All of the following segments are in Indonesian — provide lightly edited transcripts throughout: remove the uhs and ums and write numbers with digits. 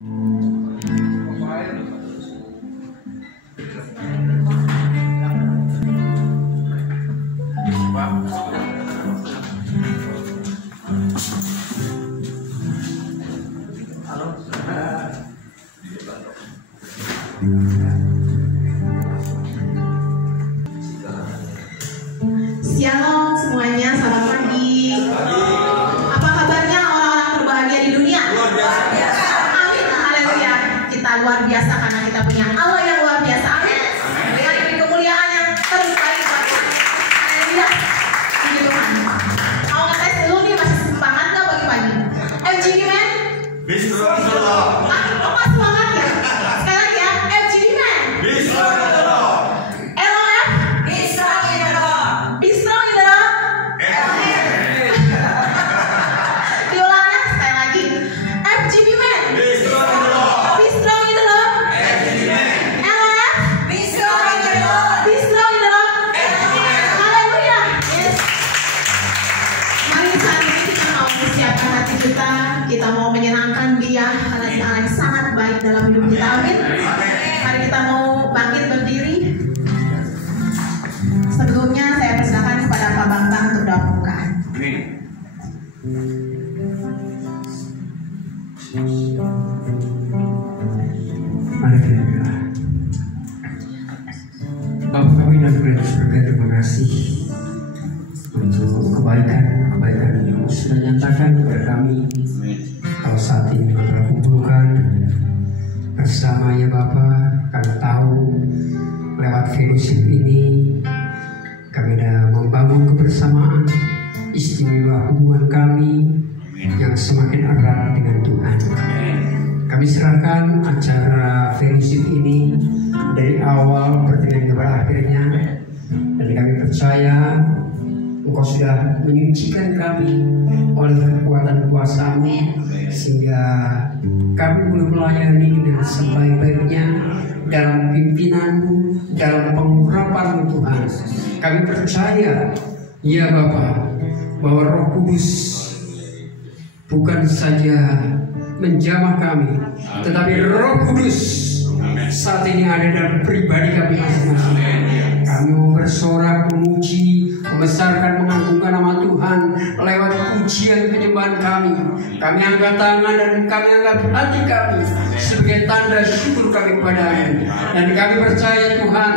Shalom semuanya, selamat pagi. Apa kabarnya orang-orang terbahagia di dunia? Luar biasa. Amin, haleluya. Kita luar biasa karena kita punya Allah yang luar biasa. Amin. Dengan diberi kemuliaan yang terus-menerus. Haleluya. Puji Tuhan. Mau ngetes dulu nih, masih semangat nggak pagi-pagi? FGD man? Bismillah. Apa semangat ya? Sekali lagi ya, FGD man. Bismillah. Kita mau menyenangkan Dia karena Dia yang sangat baik dalam hidup kita. Amin. Mari kita mau bangkit berdiri. Sebelumnya saya persilakan kepada Pak Bambang untuk doa pembukaan. Mari kita berdoa. Bapa kami dan surga, terima kasih untuk kebaikan yang sudah nyatakan kepada kami. Kalau saat ini kami telah kumpulkan bersama ya Bapa, kami tahu lewat fellowship ini kami sudah membangun kebersamaan, istimewa hubungan kami yang semakin erat dengan Tuhan. Kami serahkan acara fellowship ini dari awal pertengahan ke akhirnya, dan kami percaya Engkau sudah menyucikan kami oleh kekuatan kuasa-Mu, sehingga kami boleh melayani dengan sebaik-baiknya dalam pimpinan-Mu, dalam pengurapan Tuhan. Kami percaya, ya Bapa, bahwa Roh Kudus bukan saja menjamah kami, tetapi Roh Kudus saat ini ada dalam pribadi kami masing-masing. Kami mau bersorak, memuji, membesarkan, mengagungkan nama Tuhan lewat pujian penyembahan kami. Kami angkat tangan dan kami angkat hati kami sebagai tanda syukur kami kepada-Mu. Dan kami percaya Tuhan,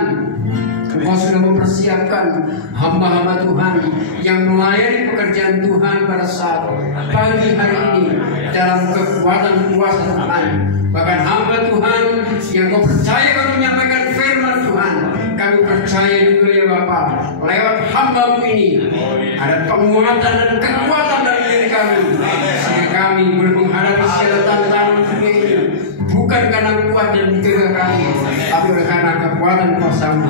Engkau sudah mempersiapkan hamba-hamba Tuhan yang melayani pekerjaan Tuhan pada saat pagi hari ini dalam kekuatan kuasa Tuhan. Bahkan hamba Tuhan yang Kau percaya Kau menyampaikan firman Tuhan, kami percaya juga ya Bapa, lewat hamba-Mu ini ada penguatan dan kekuatan dalam diri kami, sehingga kami boleh menghadapi segala tantangan dunia ini bukan karena kuat dan tenaga kami, tapi oleh karena kekuatan kuasa-Mu.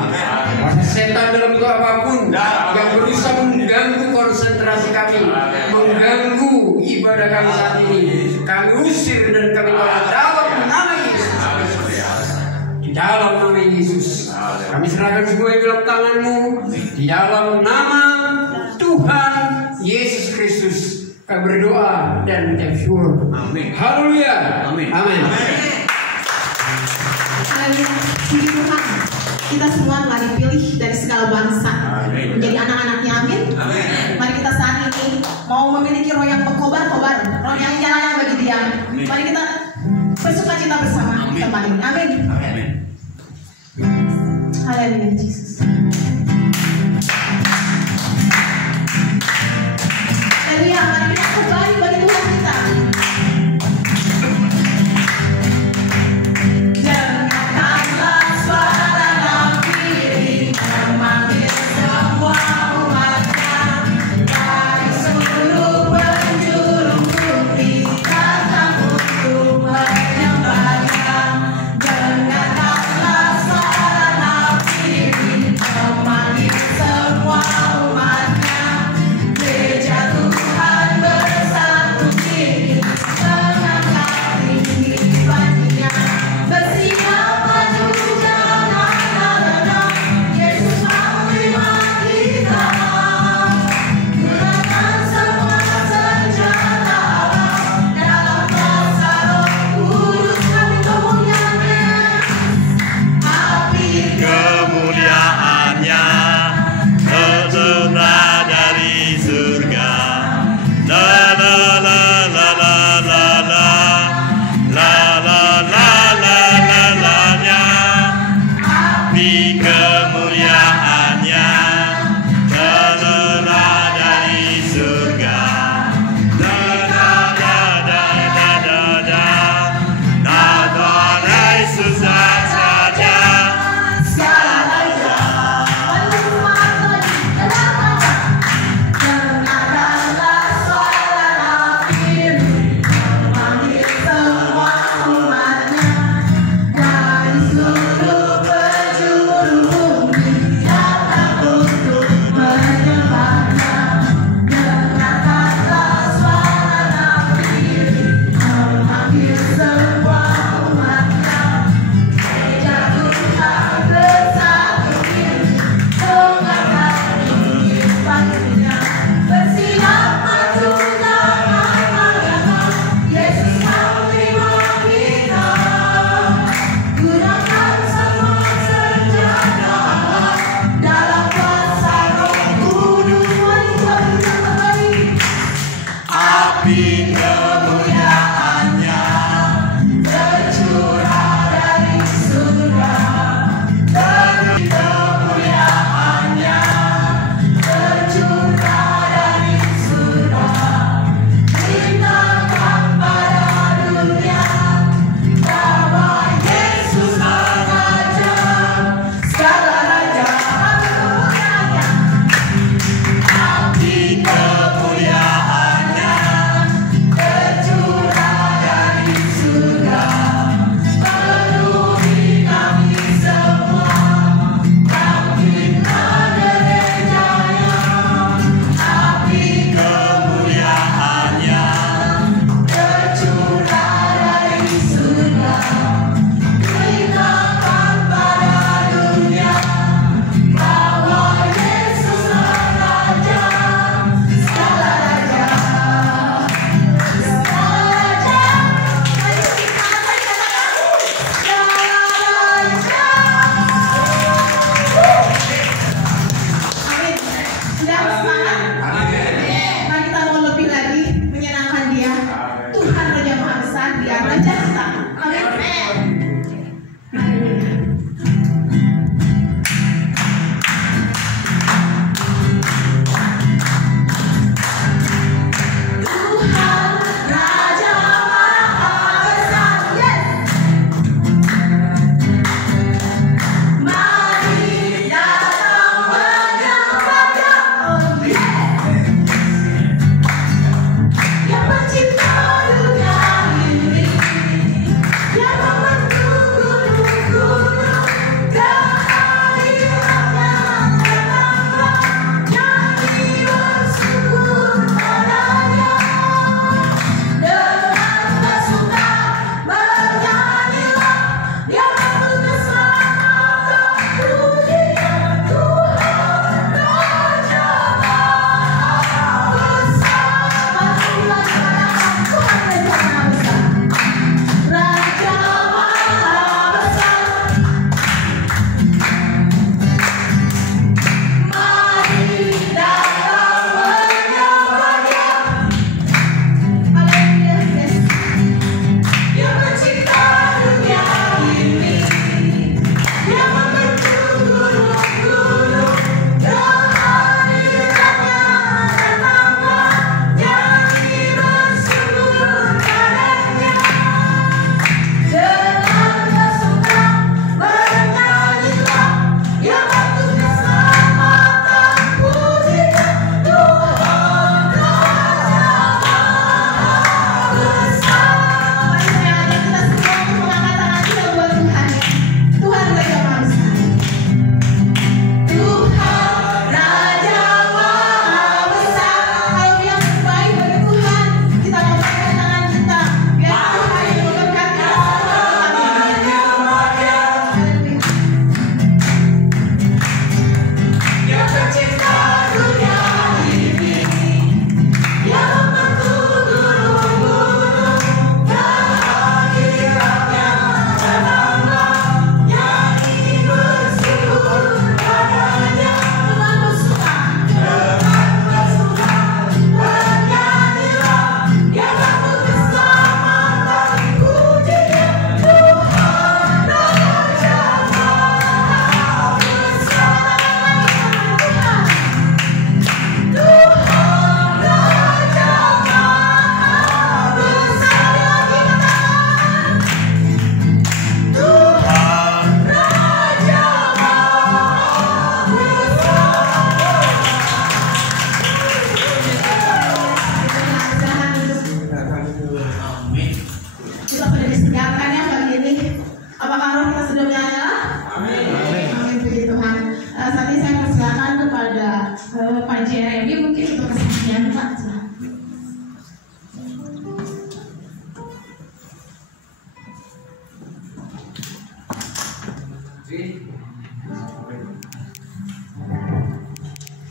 Kuasa setan dalam bentuk apapun yang berusaha mengganggu konsentrasi kami, mengganggu ibadah kami saat ini, kami usir dan kami tolak dalam nama Yesus. Di dalam nama Yesus kami serahkan semua di dalam tangan-Mu. Di dalam nama Tuhan Yesus Kristus kami berdoa dan bersyukur. Amin. Haleluya. Amin. Amin. Haleluya. Puji Tuhan. Kita semua telah dipilih dari segala bangsa menjadi anak-anaknya. Amin. Mari kita saat ini mau memiliki roh yang berkobar-kobar, roh yang nyala bagi Dia. Mari kita bersuka cita bersama kembali. Amin. Haleluya Yesus. Haleluya. Mari kita kembali bagi Tuhan kita. Dengarkanlah suara Nabi memanggil semua umatnya dari seluruh penjuru bumi datang untuk menyembahnya. Dengarkanlah suara Nabi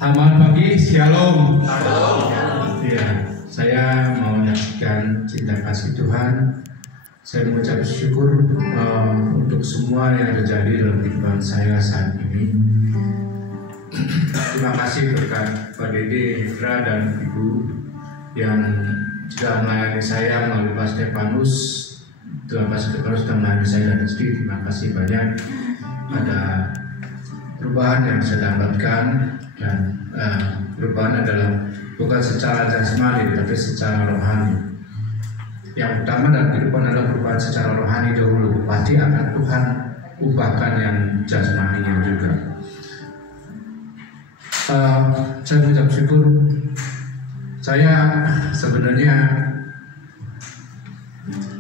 Selamat pagi, shalom. Ya, saya mau menyaksikan cinta kasih Tuhan. Saya mengucap syukur untuk semua yang terjadi dalam kehidupan saya saat ini. Terima kasih berkat Pak Dede, Hendra, dan Ibu yang sudah melayani saya melalui Pak Stefanus. Pak Stefanus sudah melayani saya dan istri. Terima kasih banyak. Ada perubahan yang saya dapatkan, dan perubahan adalah bukan secara jasmani tapi secara rohani. Yang utama dalam kehidupan adalah perubahan secara rohani dahulu, pasti akan Tuhan ubahkan yang jasmaninya juga. Saya mengucap syukur. Saya sebenarnya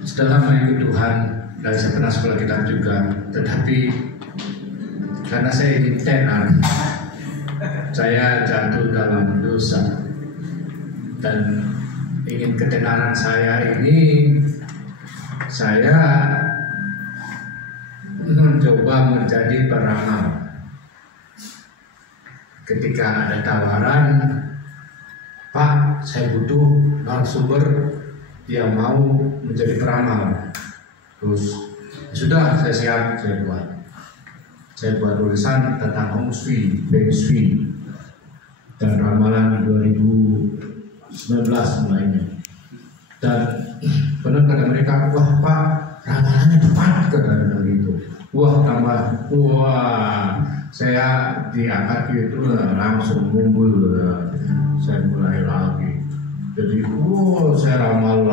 setelah mengikut Tuhan dan saya pernah sekolah kitab juga, tetapi karena saya ingin tenar, saya jatuh dalam dosa dan ingin ketenaran saya ini, saya mencoba menjadi peramal. Ketika ada tawaran, Pak, saya butuh narasumber yang mau menjadi peramal, terus sudah saya siap, saya buat tulisan tentang Hong Shui, Feng Shui, dan ramalan 2019 mulainya. Dan benar kata mereka, wah Pak, ramalannya tepat kata gitu. Wah tambah, wah saya diangkat itu langsung kumpul, saya mulai lagi. Jadi, saya ramal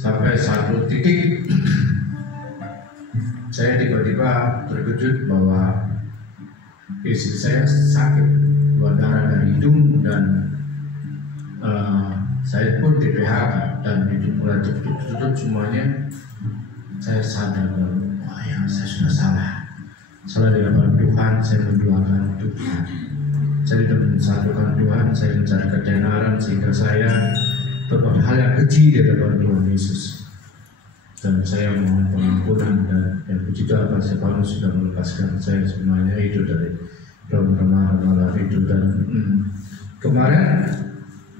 sampai satu titik. Saya tiba-tiba terkejut bahwa istri saya sakit, keluar darah dari hidung, dan saya pun di PHK, dan itu mulai tutup semuanya. Saya sadar bahwa saya sudah salah di hadapan Tuhan. Saya mendoakan Tuhan, saya tidak mensatukan Tuhan, saya mencari ketenaran sehingga saya berbuat hal yang keji di hadapan Tuhan Yesus. Dan saya mohon pengampunan, dan puji Tuhan Pak Stefanus sudah melepaskan saya semuanya itu dari ramalan itu. Dan kemarin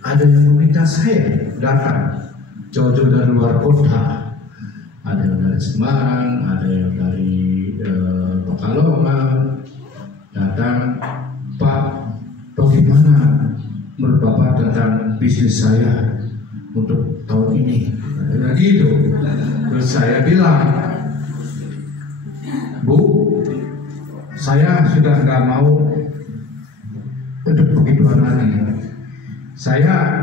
ada yang meminta saya datang jauh-jauh dari luar kota, ada yang dari Semarang, ada yang dari Pekalongan, datang, Pak, bagaimana menurut Bapak tentang bisnis saya untuk tahun ini? Nah, gitu. Terus saya bilang, Bu, saya sudah nggak mau untuk begituan lagi. Saya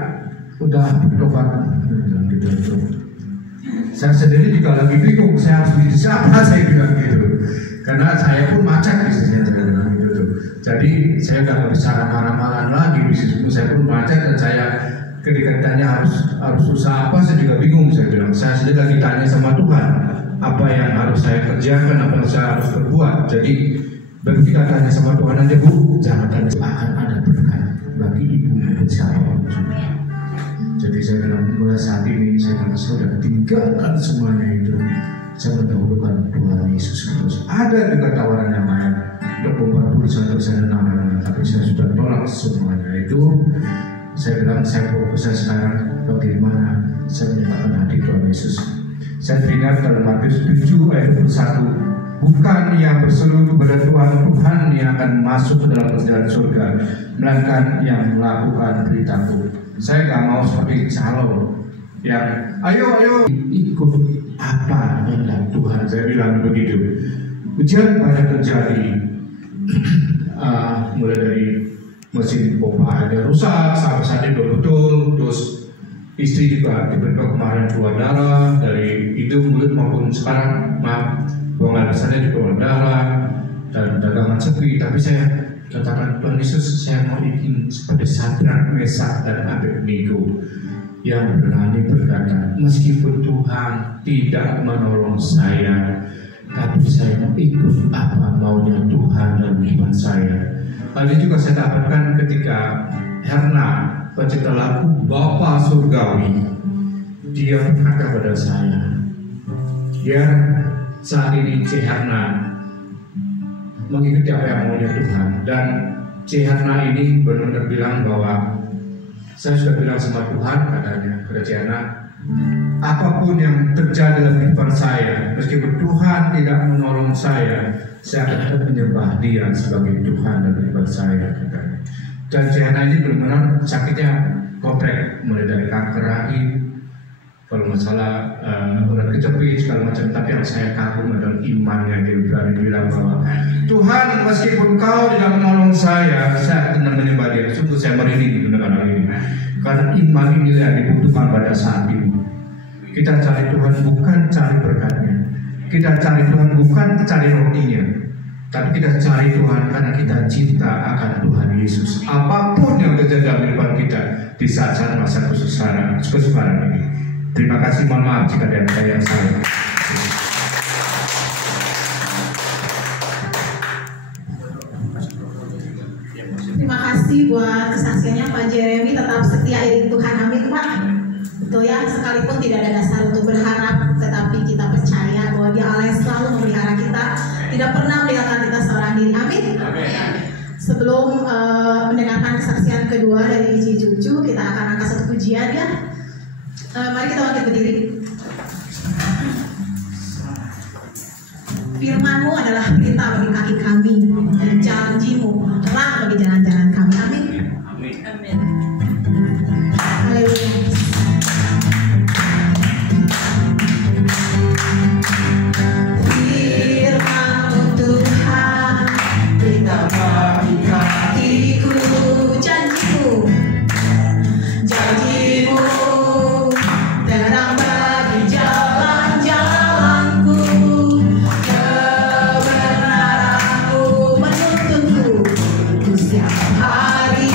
udah bertobat. Gitu. Saya sendiri juga lagi bingung, saya harus bisnis apa, saya bilang gitu. Karena saya pun macet bisnisnya gitu. Jadi saya nggak bisa ramah-ramalan lagi bisnisku, saya pun macet, dan saya ketika ditanya harus usaha apa, saya juga bingung. Saya bilang, saya sendiri lagi tanya sama Tuhan apa yang harus saya kerjakan, apa yang saya harus berbuat. Jadi begitu tanya sama Tuhan aja, Bu, jangan tanya, akan ada berkat bagi ibu dan siapapun juga. Jadi saya bilang, mulai saat ini saya sudah tinggalkan semuanya itu. Saya mendahulukan Tuhan Yesus Kristus. Ada juga tawaran yang lain untuk membuat tulisan nama-nama, tapi saya sudah tolak semuanya itu. Saya bilang, saya fokus sekarang bagaimana saya menyatakan hati Tuhan Yesus. Saya teringat dalam Matius 7 ayat 21, bukan yang berseru kepada Tuhan yang akan masuk ke dalam kerajaan surga, melainkan yang melakukan beritaku. Saya nggak mau seperti calo yang ayo ikut apa kehendak Tuhan. Saya bilang begitu. Ujian banyak terjadi, mulai dari mesin pompa air rusak sampai saat ini betul. Terus istri juga tiba-tiba kemarin keluar darah dari hidung, mulut maupun sekarang buang air besarnya juga keluar darah dan dagangan sepi. Tapi saya katakan, Tuhan Yesus, saya mau bikin seperti Sadrak, Mesak, dan Abednego yang berani berkata, meskipun Tuhan tidak menolong saya, tapi saya mau ikut apa maunya Tuhan dalam kehidupan saya. Hal ini juga saya dapatkan ketika Herna, pencipta lagu Bapa Surgawi, dia berkata kepada saya, dia saat ini Ciharna mengikuti apa yang maunya Tuhan, dan Ciharna ini benar-benar bilang bahwa saya sudah bilang sama Tuhan, katanya kepada Ciharna, apapun yang terjadi dalam kehidupan saya, meskipun Tuhan tidak menolong saya akan tetap menyembah Dia sebagai Tuhan dalam kehidupan saya, katanya. Dan Ciharna ini benar-benar sakitnya komplek, mulai dari kanker rahim, kalau masalah urat kejepit segala macam. Tapi yang saya kagum adalah imannya. Dia berani bilang bahwa Tuhan, meskipun Kau tidak menolong saya akan menyembah Dia. Sungguh saya merinding mendengar hal ini, karena iman inilah yang dibutuhkan pada saat ini. Kita cari Tuhan bukan cari berkatnya, kita cari Tuhan bukan cari rotinya, tapi kita cari Tuhan karena kita cinta akan Tuhan Yesus. Apapun yang terjadi dalam kehidupan kita di saat-saat masa kesukaran ini. Terima kasih, mohon maaf jika ada yang salah. Terima kasih buat kesaksiannya Pak Jeremy, tetap setia iring Tuhan, amin Pak. Betul ya, sekalipun tidak ada dasar untuk berharap, tetapi kita percaya bahwa Dia Allah yang selalu memelihara kita, tidak pernah meninggalkan kita seorang diri, amin. Sebelum mendengarkan kesaksian kedua dari Iji Cucu, kita akan angkat satu pujian ya. Mari kita bangkit berdiri. Firman-Mu adalah perintah bagi kaki kami, dan janji-Mu terang bagi jalan-jalan kami. Amin. Amin. Haleluya. Firman-Mu Tuhan, perintah bagi kakiku, janji-Mu, janji-Mu terang bagi jalan-jalanku, kebenaran-Mu menuntunku setiap hari.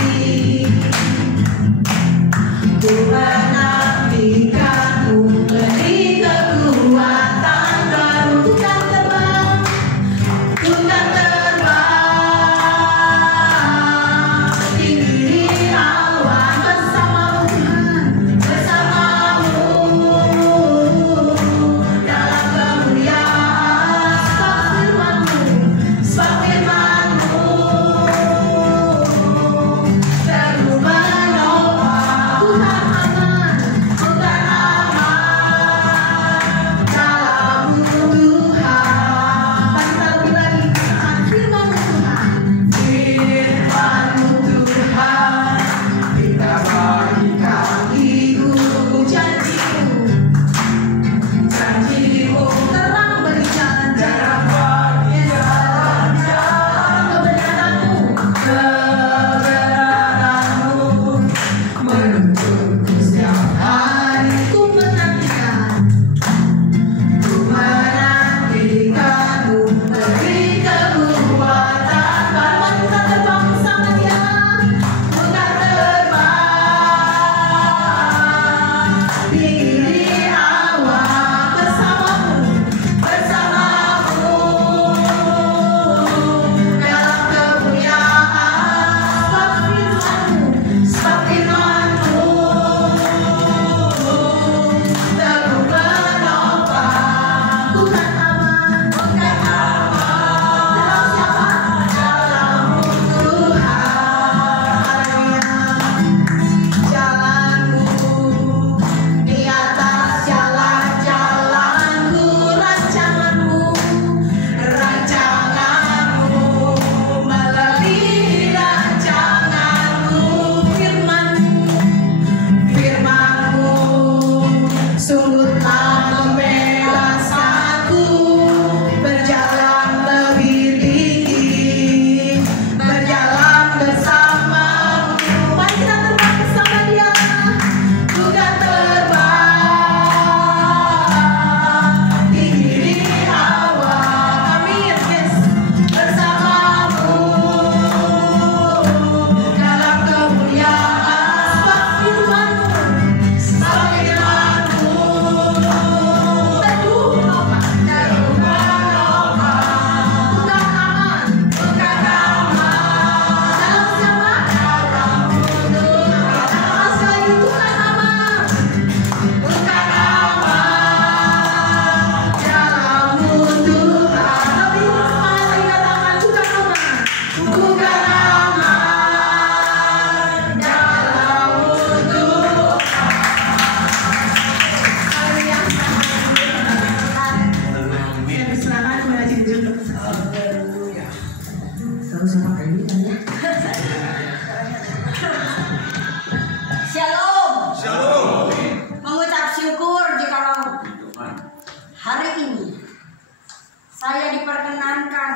saya diperkenankan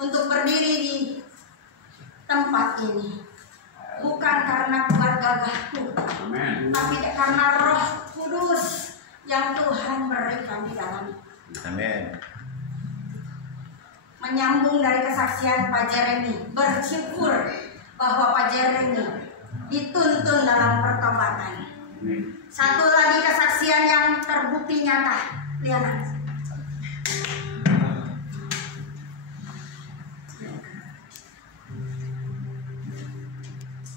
untuk berdiri di tempat ini. Bukan karena kuat gagahku, tapi karena Roh Kudus yang Tuhan berikan di dalam. Amin. Menyambung dari kesaksian Pak Jeremy, bersyukur bahwa Pak Jeremy dituntun dalam pertobatan. Satu lagi kesaksian yang terbukti nyata, lihat.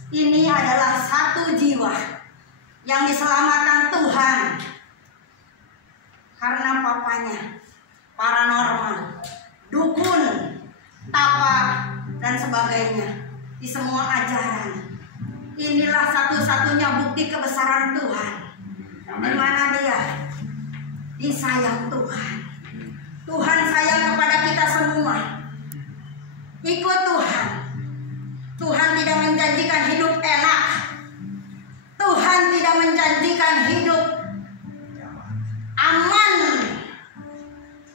Ini adalah satu jiwa yang diselamatkan Tuhan karena papanya paranormal, dukun, tapa, dan sebagainya di semua ajaran. Inilah satu-satunya bukti kebesaran Tuhan. Di mana dia? Disayang Tuhan. Tuhan sayang kepada kita semua. Ikut Tuhan. Tuhan tidak menjanjikan hidup enak. Tuhan tidak menjanjikan hidup aman.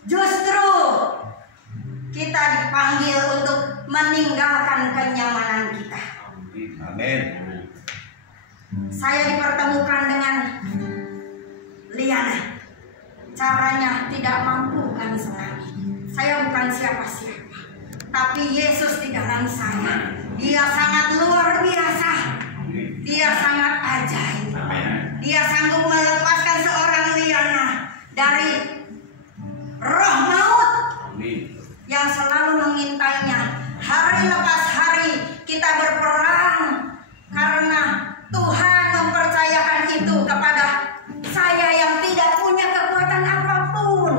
Justru kita dipanggil untuk meninggalkan kenyamanan kita. Amin. Saya dipertemukan dengan Liana. Caranya tidak mampu kami selami. Saya bukan siapa-siapa, tapi Yesus di dalam saya. Dia sangat luar biasa. Dia sangat ajaib. Dia sanggup melepaskan seorang Liana dari roh maut yang selalu mengintainya. Hari lepas hari kita berperang karena Tuhan mempercayakan itu kepada saya yang tidak punya kekuatan apapun.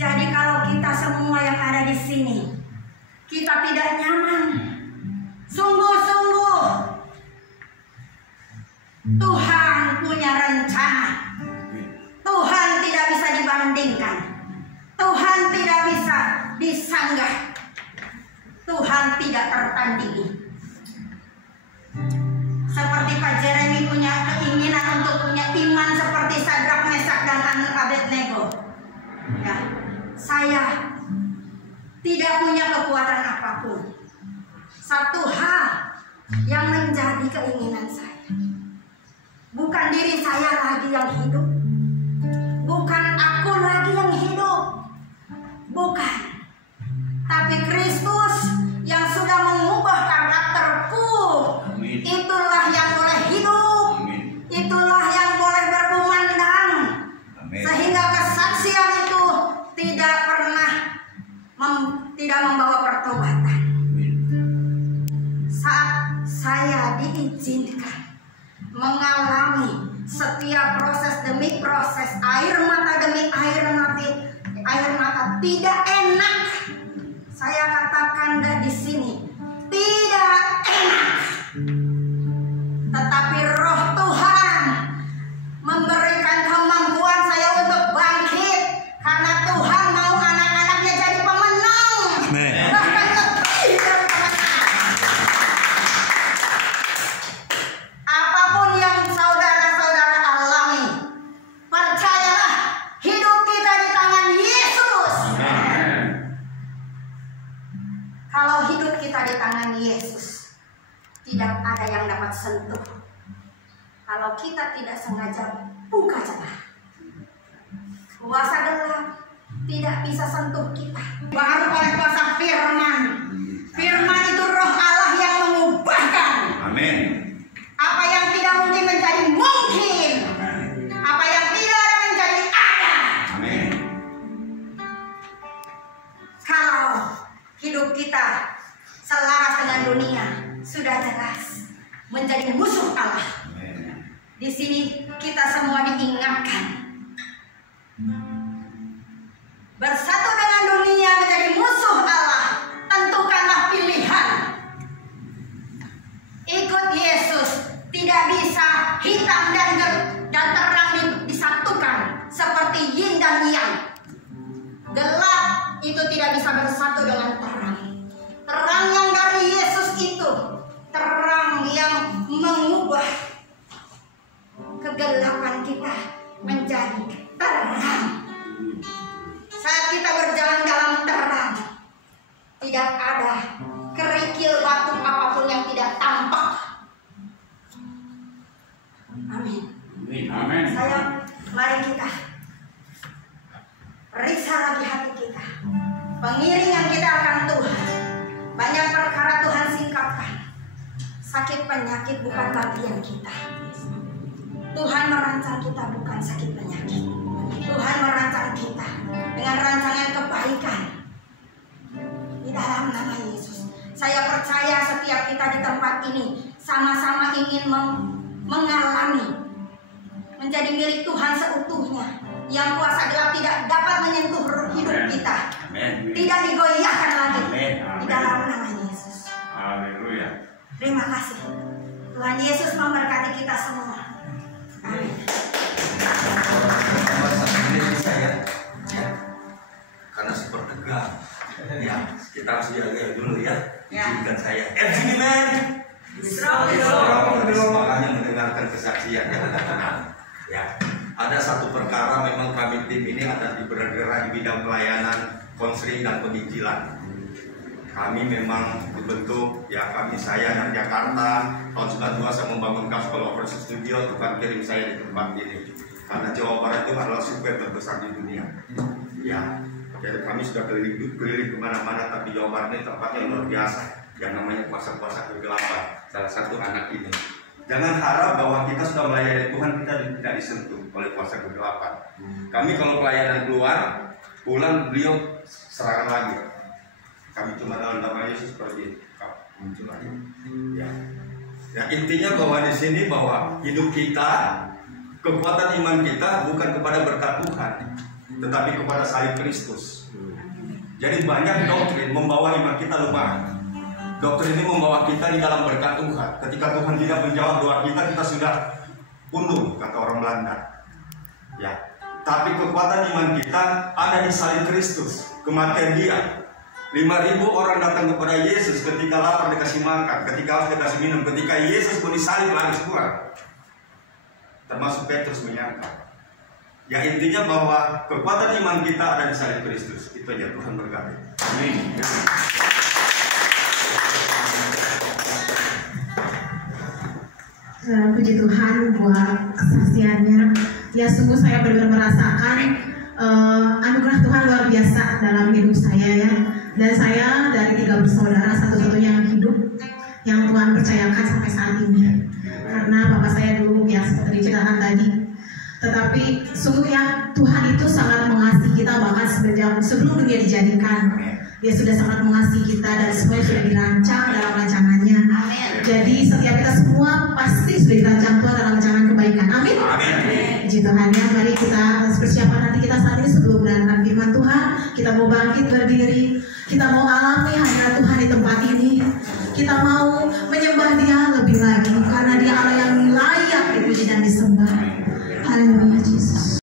Jadi kalau kita semua yang ada di sini, kita tidak nyaman, sungguh-sungguh Tuhan punya rencana. Tuhan tidak bisa dibandingkan. Tuhan tidak bisa disanggah. Tuhan tidak tertandingi. Seperti Pak Jeremy punya keinginan untuk punya iman seperti Sadrak, Mesak, dan Abednego. Ya, saya tidak punya kekuatan apapun. Satu hal yang menjadi keinginan saya, bukan diri saya lagi yang hidup, bukan aku lagi yang hidup, bukan, tapi Kristus yang sudah mengubah karakterku. Itulah yang boleh hidup. Itulah yang boleh berkumandang. Sehingga kesaksian itu tidak pernah tidak membawa pertobatan. Saat saya diizinkan mengalami setiap proses demi proses, air mata demi air mata tidak enak. Saya katakan di sini tidak enak. Tetapi Roh Tuhan memberikan kemampuan saya untuk bangkit karena Tuhan mau anak-anaknya jadi pemenang. Bahkan lebih dari pemenang. Apapun yang saudara-saudara alami, percayalah hidup kita di tangan Yesus. Kalau hidup kita di tangan Yesus, tidak ada yang dapat sentuh. Kalau kita tidak sengaja buka celah, kuasa gelap tidak bisa sentuh kita. Baru oleh kuasa firman. Firman itu Roh Allah yang mengubahkan. Amin. Apa yang tidak mungkin menjadi mungkin. Apa yang tidak ada menjadi ada. Amin. Kalau hidup kita selaras dengan dunia, sudah jelas menjadi musuh Allah. Di sini kita semua diingatkan, bersatu dengan dunia menjadi musuh Allah. Tentukanlah pilihan. Ikut Yesus. Tidak bisa hitam dan terang disatukan seperti yin dan yang. Gelap itu tidak bisa bersatu dengan terang. Terang yang dari Yesus itu terang yang mengubah kegelapan kita menjadi terang. Saat kita berjalan dalam terang, tidak ada kerikil batu apapun yang tidak tampak. Amin. Amin. Sayang, mari kita periksa lagi hati kita. Pengiringan kita akan Tuhan. Banyak perkara Tuhan singkapkan. Sakit penyakit bukan bagian kita. Tuhan merancang kita bukan sakit penyakit. Tuhan merancang kita dengan rancangan kebaikan. Di dalam nama Yesus, saya percaya setiap kita di tempat ini sama-sama ingin mengalami menjadi milik Tuhan seutuhnya. Yang kuasa gelap tidak dapat menyentuh hidup kita. Tidak digoyahkan lagi. Di dalam nama Yesus. Haleluya. Terima kasih. Tuhan Yesus memberkati kita semua. Amin. Karena super tegang. Ya, kita harus jaga dulu ya. Izinkan saya. Sini men. Makanya mendengarkan kesaksian. Ya, ada satu perkara memang kami tim ini ada bergerak di bidang pelayanan, konseling dan penginjilan. Kami memang dibentuk, ya saya dari Jakarta tahun 92 saya membangun Gospel Overseas Studio. Tuhan kirim saya di tempat ini karena Jawa Barat itu adalah survei terbesar di dunia. Ya, jadi kami sudah keliling kemana-mana, tapi Jawa Barat ini tempatnya luar biasa. Yang namanya kuasa-kuasa kegelapan, salah satu anak ini. Jangan harap bahwa kita sudah melayani Tuhan kita tidak disentuh oleh kuasa kegelapan. Kami kalau pelayanan keluar, pulang beliau serangan lagi. Kami cuma dalam nama Yesus seperti muncul lagi. Ya, intinya bahwa di sini bahwa hidup kita, kekuatan iman kita bukan kepada berkat Tuhan, tetapi kepada salib Kristus. Jadi banyak doktrin membawa iman kita lemah. Doktrin ini membawa kita di dalam berkat Tuhan. Ketika Tuhan tidak menjawab doa kita, kita sudah undur, kata orang Belanda. Ya, tapi kekuatan iman kita ada di salib Kristus, kematian Dia. 5.000 orang datang kepada Yesus ketika lapar dikasih makan, ketika haus dikasih minum, ketika Yesus pun disalib lari semua. Termasuk Petrus menyangka. Ya intinya bahwa kekuatan iman kita ada di salib Kristus. Itu aja, Tuhan berkati. Amin. Puji Tuhan buat kesaksiannya. Ya sungguh saya benar-benar merasakan anugerah Tuhan luar biasa dalam hidup saya ya. Dan saya dari 3 bersaudara satu-satunya yang hidup yang Tuhan percayakan sampai saat ini. Karena bapak saya dulu ya seperti diceritakan tadi. Tetapi sungguh ya Tuhan itu sangat mengasihi kita bahkan sebelum dunia dijadikan. Dia sudah sangat mengasihi kita dan semuanya sudah dirancang dalam rancangannya. Amin. Jadi setiap kita semua pasti sudah dirancang Tuhan dalam rancangan kebaikan. Amin. Puji Tuhan ya. Mari kita persiapan nanti kita saat ini sebelum mendengarkan firman Tuhan. Kita mau bangkit berdiri. Kita mau alami hadirat Tuhan di tempat ini. Kita mau menyembah Dia lebih lagi karena Dia Allah yang layak dipuji dan disembah.